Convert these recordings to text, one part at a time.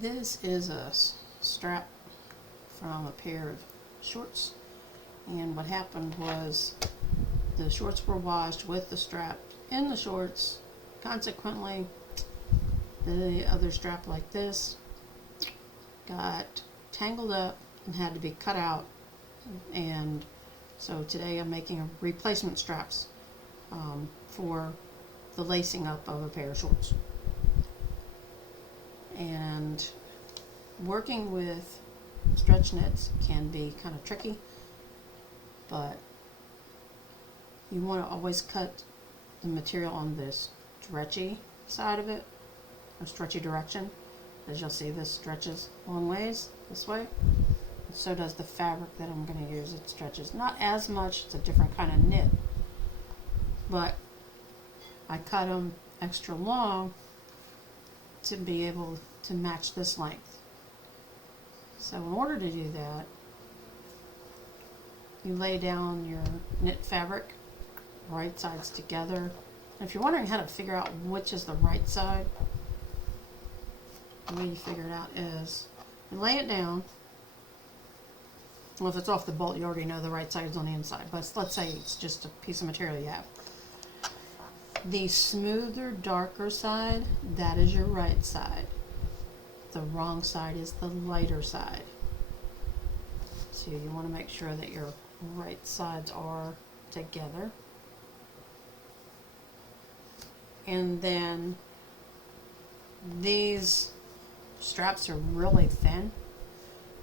This is a strap from a pair of shorts, and what happened was the shorts were washed with the strap in the shorts. Consequently, the other strap like this got tangled up and had to be cut out, and so today I'm making replacement straps for the lacing up of a pair of shorts. And working with stretch knits can be kind of tricky, but you want to always cut the material on this stretchy side of it, or stretchy direction. As you'll see, this stretches long ways this way, and so does the fabric that I'm going to use. It stretches not as much, it's a different kind of knit, but I cut them extra long to be able to match this length. So in order to do that, you lay down your knit fabric right sides together. And if you're wondering how to figure out which is the right side, the way you figure it out is you lay it down. Well, if it's off the bolt, you already know the right side is on the inside, but let's say it's just a piece of material you have. The smoother, darker side, that is your right side. The wrong side is the lighter side. So you want to make sure that your right sides are together. And then these straps are really thin,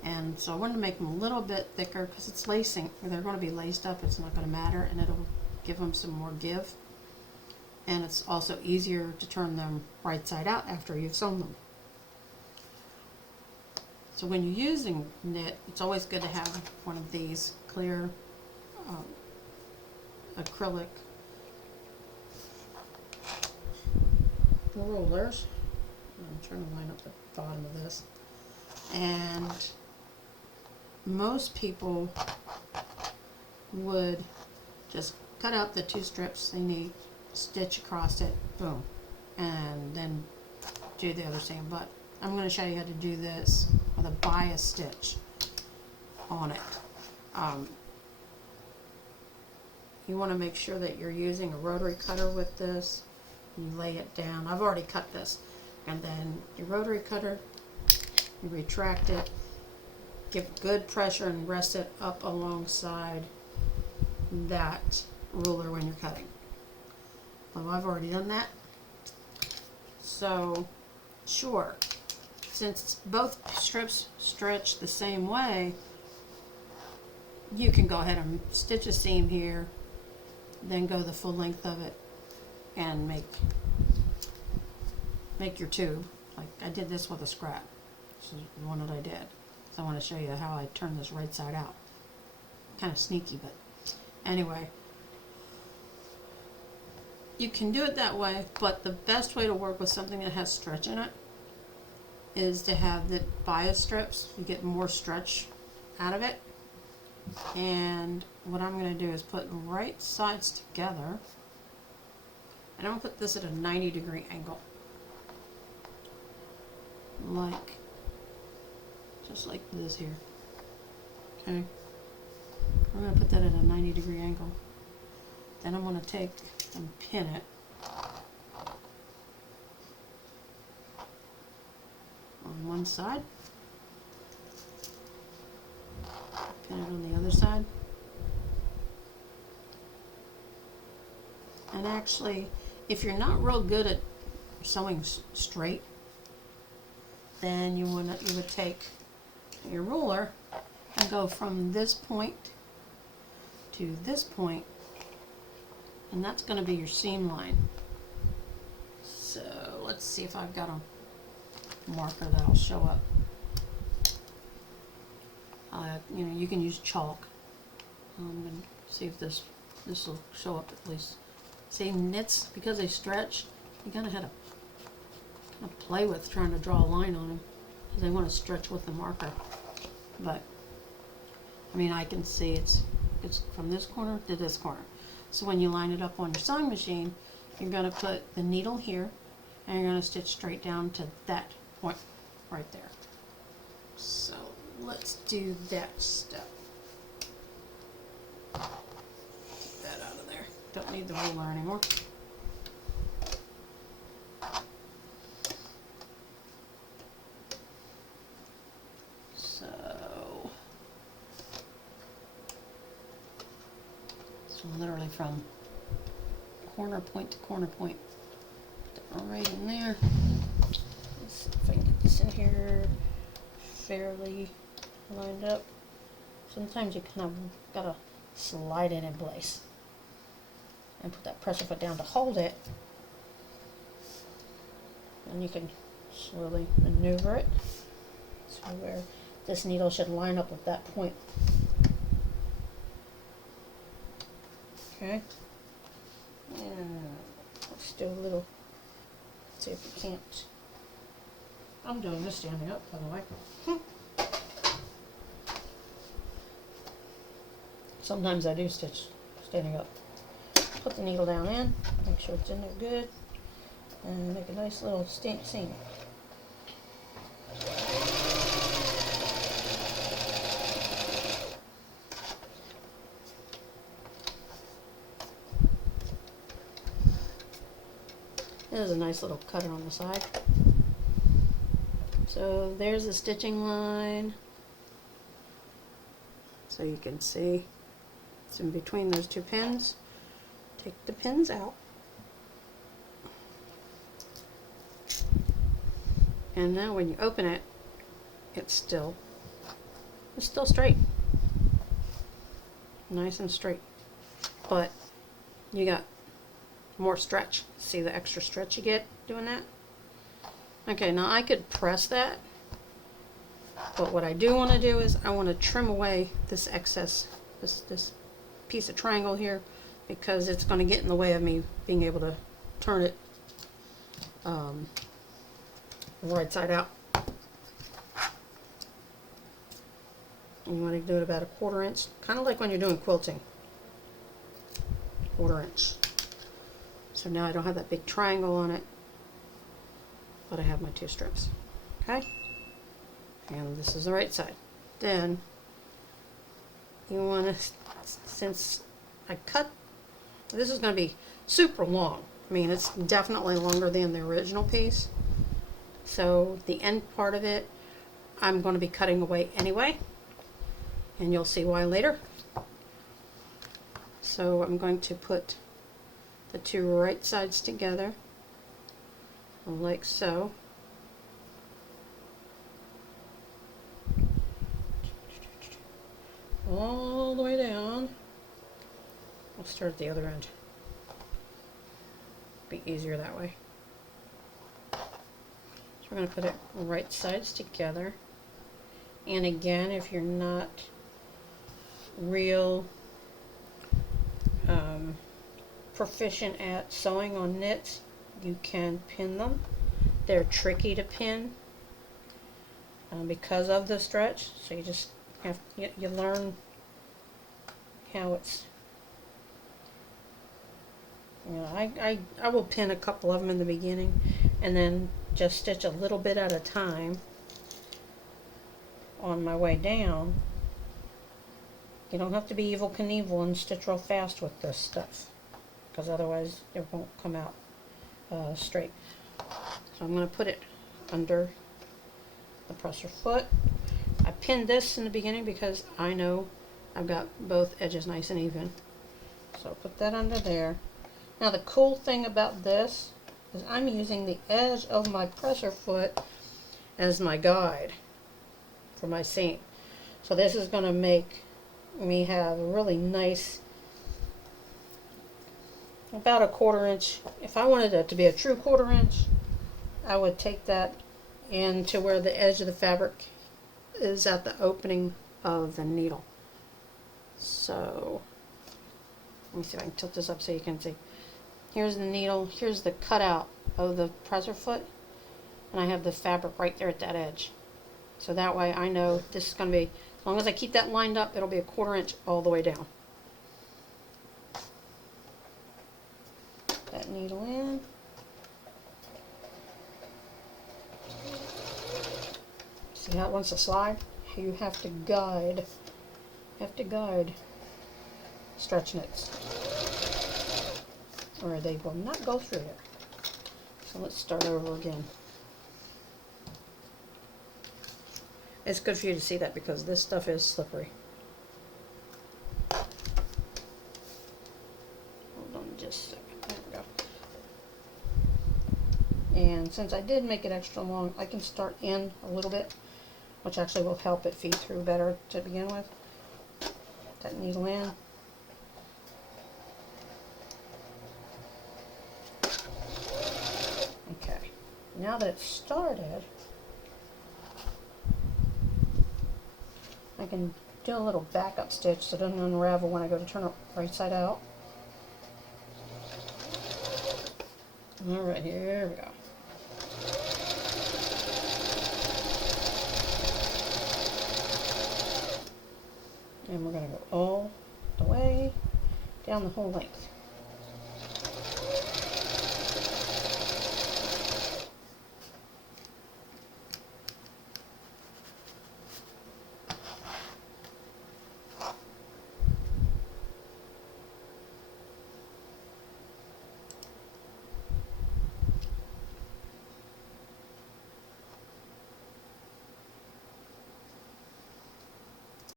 and so I wanted to make them a little bit thicker because it's lacing. They're going to be laced up, it's not going to matter, and it'll give them some more give. And it's also easier to turn them right side out after you've sewn them. So when you're using knit, it's always good to have one of these clear acrylic rollers. I'm trying to line up the bottom of this. And most people would just cut out the two strips they need, stitch across it, boom, and then do the other same. But I'm going to show you how to do this with a bias stitch on it. You want to make sure that you're using a rotary cutter with this. You lay it down. I've already cut this, and then your rotary cutter, you retract it, give good pressure and rest it up alongside that ruler when you're cutting. Well, I've already done that. So, sure, since both strips stretch the same way, you can go ahead and stitch a seam here, then go the full length of it and make your tube. Like I did this with a scrap. This is the one that I did. So I want to show you how I turn this right side out. Kind of sneaky, but anyway. You can do it that way, but the best way to work with something that has stretch in it is to have the bias strips. You get more stretch out of it. And what I'm going to do is put right sides together. And I'm going to put this at a 90-degree angle. Just like this here. Okay. I'm going to put that at a 90-degree angle. Then I'm going to take and pin it on one side, pin it on the other side, and actually if you're not real good at sewing straight, then you would take your ruler and go from this point to this point, and that's going to be your seam line. So let's see if I've got a marker that'll show up. You can use chalk. I'm going to see if this will show up at least. See, knits, because they stretch, you kind of have to play with trying to draw a line on them because they want to stretch with the marker. But I mean, I can see it's from this corner to this corner. So when you line it up on your sewing machine, you're going to put the needle here, and you're going to stitch straight down to that point. right there. So let's do that step. Get that out of there. Don't need the ruler anymore. So literally from corner point to corner point. Put that right in there. Let's see if I can get this in here fairly lined up. Sometimes you kind of gotta slide it in place and put that pressure foot down to hold it. And you can slowly maneuver it to where this needle should line up with that point. Okay. And let's do a little, see if we can't. I'm doing this standing up, by the way. Sometimes I do stitch standing up. Put the needle down in, make sure it's in there good, and make a nice little seam. There's a nice little cutter on the side. So there's the stitching line. So you can see it's in between those two pins. Take the pins out. And now when you open it, it's still straight. Nice and straight. But you got more stretch. See the extra stretch you get doing that? Okay, now I could press that, but what I do want to do is I want to trim away this excess, this piece of triangle here, because it's going to get in the way of me being able to turn it right side out. You want to do it about 1/4 inch, kind of like when you're doing quilting. 1/4 inch. So now I don't have that big triangle on it, but I have my 2 strips. Okay? And this is the right side. Then you want to, since I cut, this is going to be super long. I mean, it's definitely longer than the original piece. So the end part of it, I'm going to be cutting away anyway, and you'll see why later. So I'm going to put the 2 right sides together, like so. All the way down. We'll start at the other end. Be easier that way. So we're going to put it right sides together. And again, if you're not real proficient at sewing on knits, you can pin them. They're tricky to pin because of the stretch, so you just have you learn how it's, you know, I will pin a couple of them in the beginning and then just stitch a little bit at a time on my way down. You don't have to be Evel Knievel and stitch real fast with this stuff, because otherwise it won't come out straight. So I'm going to put it under the presser foot. I pinned this in the beginning because I know I've got both edges nice and even. So I'll put that under there. Now the cool thing about this is I'm using the edge of my presser foot as my guide for my seam. So this is going to make me have a really nice, about 1/4 inch. If I wanted it to be a true 1/4 inch, I would take that into where the edge of the fabric is at the opening of the needle. So let me see if I can tilt this up so you can see. Here's the needle, here's the cutout of the presser foot, and I have the fabric right there at that edge. So that way I know this is going to be, as long as I keep that lined up, it'll be 1/4 inch all the way down. Put that needle in. See how it wants to slide? You have to guide. Stretch knits, or they will not go through there. So let's start over again. It's good for you to see that because this stuff is slippery. Hold on just a second. There we go. And since I did make it extra long, I can start in a little bit, which actually will help it feed through better to begin with. That needle in. Okay, now that it's started, I can do a little backup stitch so it doesn't unravel when I go to turn it right side out. Alright, here we go. And we're going to go all the way down the whole length.